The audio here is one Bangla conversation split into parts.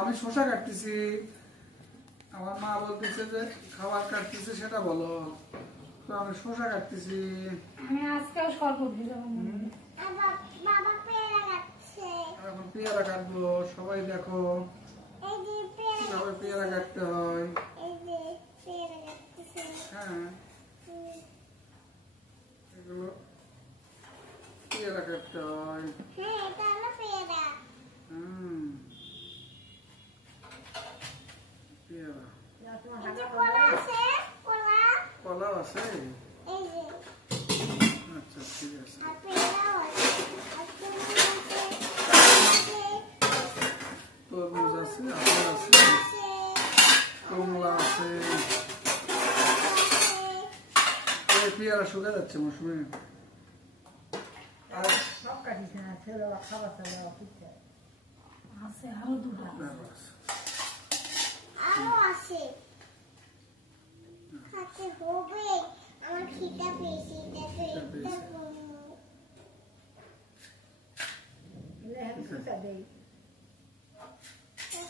আমি শসা কাটতেছি। আমার মা বলতেছে যে খাবার কাটতেছে সেটা বলো, তো আমি শসা কাটতেছি। আমি আজকে শরবত দিলাম। বাবা পেয়ারা কাটছে। এখন পেয়ারা কাটবো, সবাই দেখো এই যে পেয়ারা কিভাবে পেয়ারা কাটতে হয়। এই যে পেয়ারা কাটছে। হ্যাঁ, এগুলো পেয়ারা কাটতে হয়। হ্যাঁ, এটা হলো পেয়ারা। পেয়ারা এই যে কলা আছে, কলা। কলাও আছে। এই যে আচ্ছা ঠিক আছে। আর পেয়ারাও আছে। আর তরমুজ আছে। তরমুজ আছে, আপেল আছে, কমলা আছে। এই পেয়ারা শুকা যাচ্ছে মৌসুমে। আর সব কাটিস না, ছেলে খাবার চালে অপেক্ষা আছে আরো দুটো। আরো আছে। খাতে হবে। আমার খিদা পেয়েছে। এটা করবো। সুতা দেই।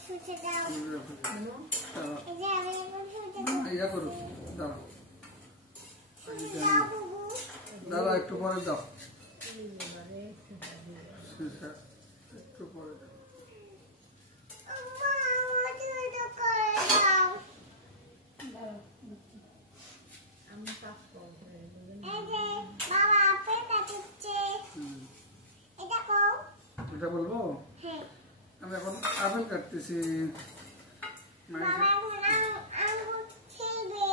সুচে দাও। এই যে আমি এখন সুচে ইয়া করো, দাঁড়াও দাও বাবু। দাঁড়াও, একটু পরে দাও, একটু পরে দাও। আম্মা, আমাকে ওইটা করে দাও। আমি কাজ করবো। এই যে বাবা আপেল কাটছে। এটা কও। এটা বলবো, হ্যাঁ। আমি এখন আপেল কাটতেছি। বাবা এখন আঙ্গুর খেলবে।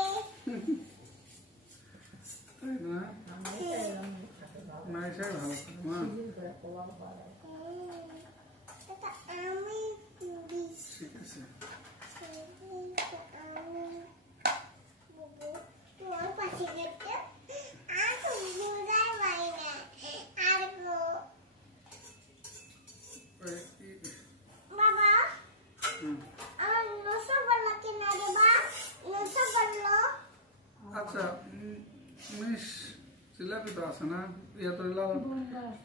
তাই না? মাইশাই ভালো করে মা। এটা আমি দিছি। ঠিক আছে। তোমার পাশে গেছে। আর তো বুঝাই পাই না। আর গো বাবা আমার নশো বললো কিনা রে বা নশো বললো। আচ্ছা, মিস জিলাপি তো আছে না? ইয়া তো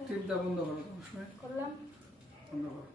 টিপটা বন্ধ করো, সময় করলাম। বন্ধ করো।